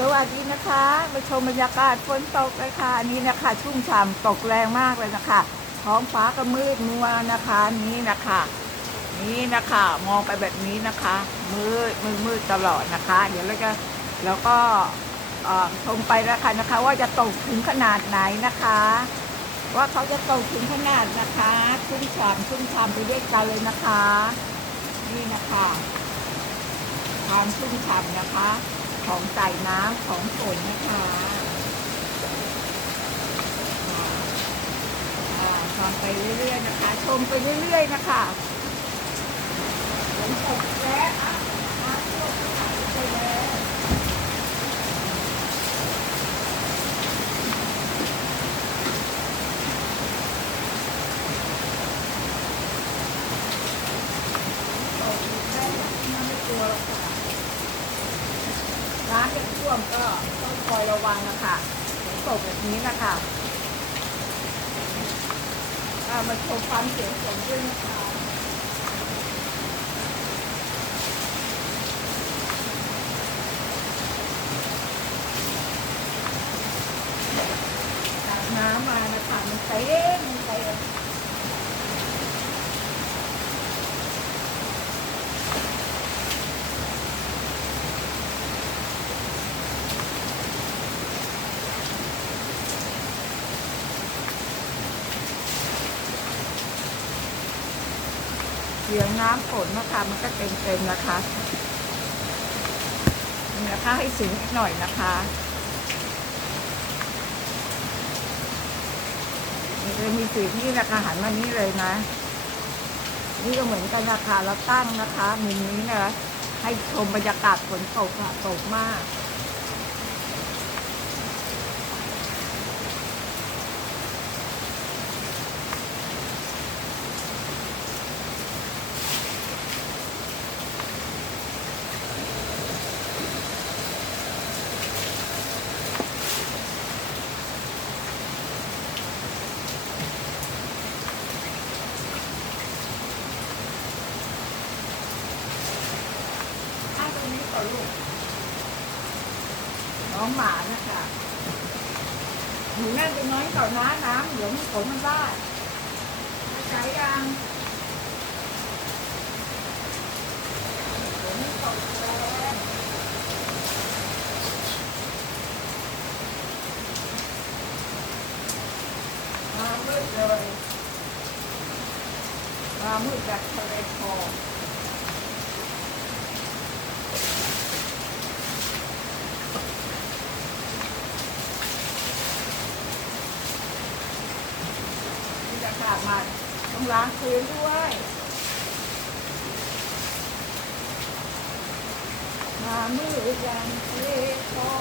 สวัสดีนะคะมาชมบรรยากาศฝนตกเลยค่ะนี้นะคะ ชุ่มฉ่ำตกแรงมากเลยนะคะท้องฟ้าก็มืดมัวนะคะนี่นะคะ นี่นะคะมองไปแบบนี้นะคะ มืดมืดมืดตลอดนะคะ เดี๋ยวเราจะแล้วก็ชมไปแล้วค่ะนะคะ ว่าจะตกถึงขนาดไหนนะคะ ว่าเขาจะตกถึงขนาดนะคะชุ่มฉ่ำชุ่มฉ่ำไปด้วยกันเลยนะคะ นี่นะคะความชุ่มฉ่ำนะคะ ของใส่น้ำของฝนนะคะอ่าอ่าทำไปเรื่อยๆนะคะ ชมไปเรื่อยๆนะคะฝนตกแล้วอะน้ำท่วมไปแล้วตกอีกแล้วมันไม่กลัวหรอกค่ะ ร้านจะ ท่วมก็ต้องคอยระวังนะคะฝนตกแบบนี้นะคะมาชมความเสียงฝนด้วยนะคะน้ำมานะคะมันเต็มมันเต็ม เสียงน้ำฝนนะคะมันก็เต็มเต็มนะคะนี่นะคะให้สูงอีกหน่อยนะคะเลยมีสีนี่นะคะหันมานี่เลยนะ นี่ก็เหมือนกันนะคะเราตั้งนะคะมุมนี้นะให้ชมบรรยากาศฝนตกค่ะตกมาก ถ้าตรงนี้ต่อลูกน้องหมานะคะหนูนั่งเป็นน้อยต่อน้าน้ำเดี๋ยวมันฝนมันได้ไม่ใช้ยังฝนตกแรงมามืดเลยมามืดแบบทะเลทอง ที่จะขาดมา ต้องล้างพื้นด้วยมามือยังเล็กพอ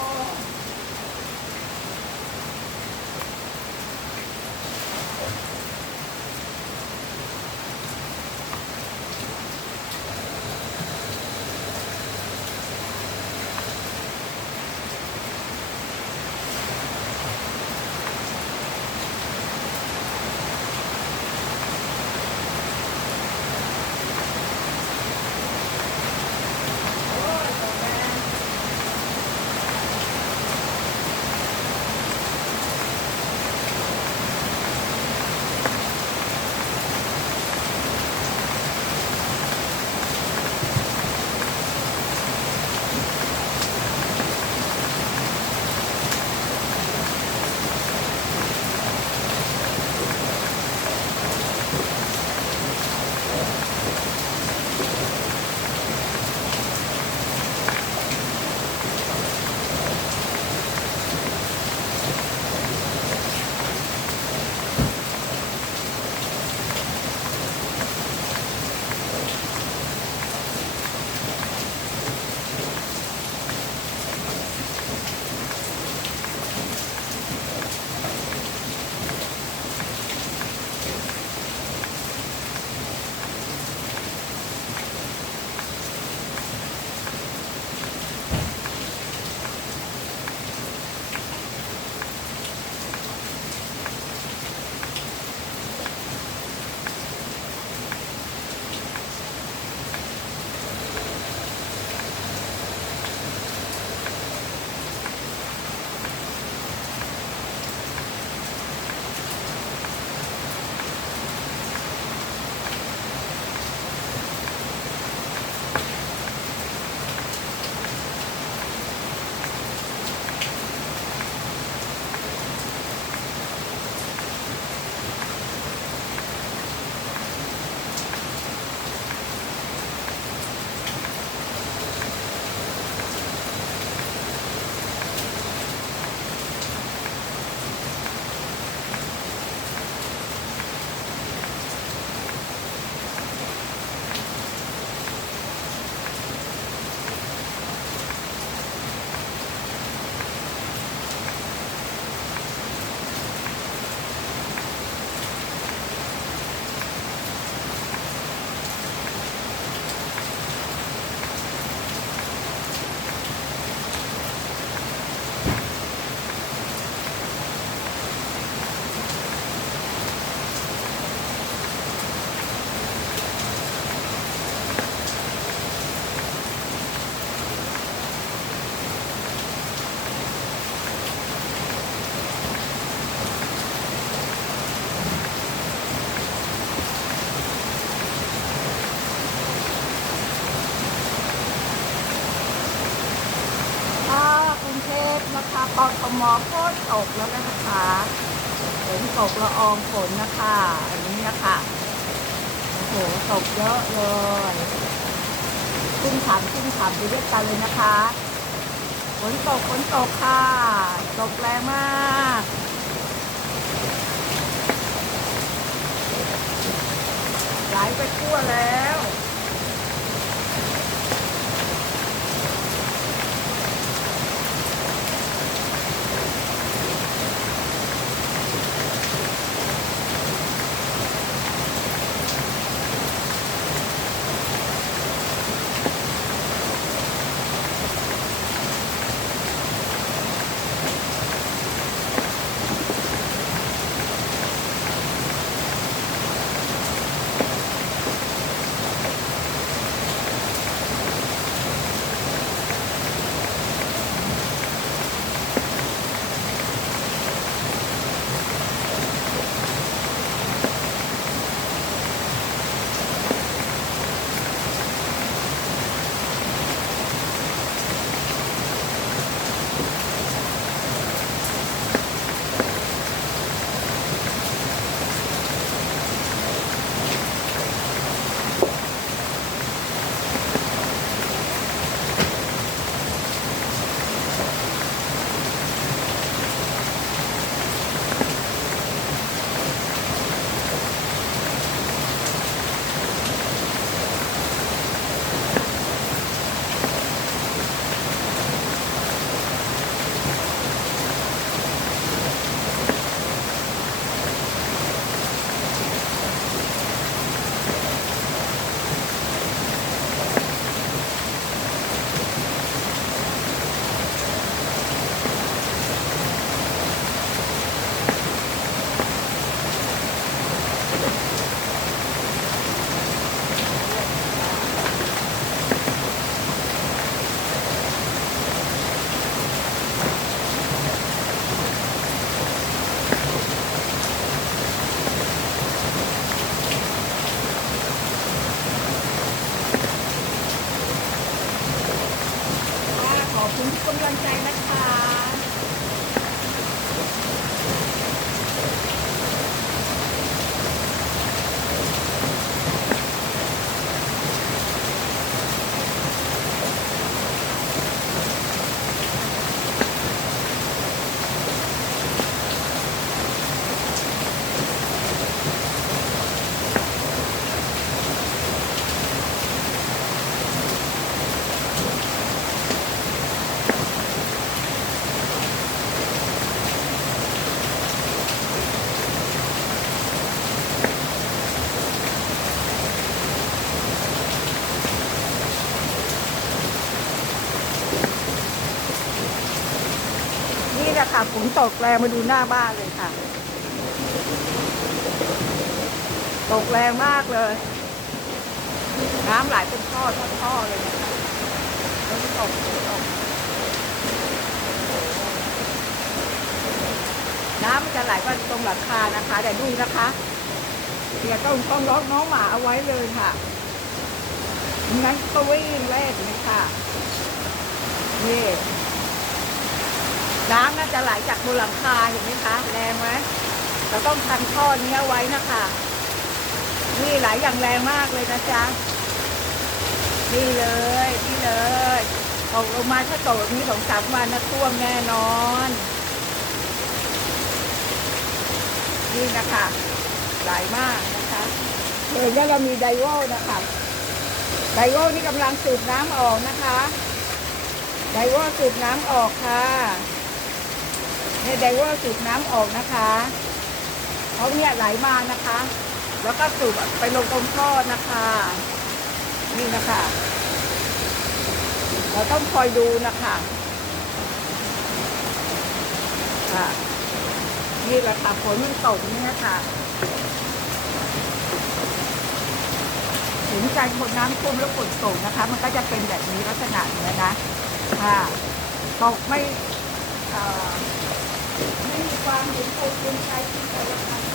ตกแล้วนะคะฝนตกละอองฝนนะคะอันนี้นะคะโอ้โหตกเยอะเลยขึ้นขันขึ้นขันไปด้วยกันเลยนะคะฝนตกฝนตกค่ะตกแรงมากไหลไปทั่วแล้ว ตกแรงมาดูหน้าบ้านเลยค่ะ ตกแรงมากเลย น้ำไหลเป็นท่อท่อท่อเลยนะคะฝนตกฝนตกน้ำมันจะไหลไปตรงหลังคานะคะ แต่ดูนะคะเดี๋ยวต้องต้องล็อกน้องหมาเอาไว้เลยค่ะงั้นก็วิ่งแรกเลยค่ะนี่ น้ำน่าจะไหลจากบนหลังคาเห็นไหมคะ แรงไหมเราต้องพันท่อนี้เอาไว้นะคะ นี่ไหลอย่างแรงมากเลยนะจ๊ะ นี่เลยนี่เลยตกลงมาถ้าตกแบบนี้สองสามวันนะท่วมแน่นอน นี่นะคะไหลมากนะคะเห็นว่าเรามีไดโวนะคะไดโวนี่กำลังสูบน้ำออกนะคะไดโวสูบน้ำออกค่ะ เนี่ยไดโวสูบน้ำออกนะคะเพราะเนี่ยไหลมานะคะ แล้วก็สูบไปลงตรงท่อนะคะ นี่นะคะเราต้องคอยดูนะคะค่ะนี่แหละค่ะฝนมันตกนี่นะคะถึงใจคนน้ำท่วมแล้วฝนตกนะคะ มันก็จะเป็นแบบนี้ลักษณะเนี้นะ ค่ะตกไม่เอ่อ ไม่มีความเห็นอกเห็นใจที่จะรับทำ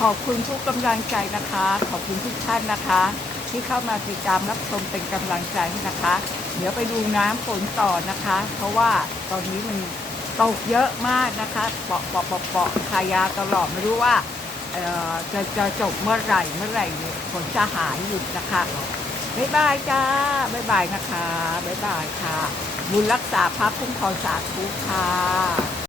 ขอบคุณทุกกำลังใจนะคะ ขอบคุณทุกท่านนะคะ ที่เข้ามาติดตามรับชมเป็นกำลังใจนะคะ เดี๋ยวไปดูน้ำฝนต่อนะคะ เพราะว่าตอนนี้มันตกเยอะมากนะคะเปาะเปาะเปาะเปาะคายาตลอดไม่รู้ว่าเอ่อจะจะจบเมื่อไหร่เมื่อไหร่เนี่ยฝนจะหายหยุดนะคะบ๊ายบายจ้าบ๊ายบายนะคะบ๊ายบายค่ะ บุญรักษาพระคุ้มครองสาธุค่ะ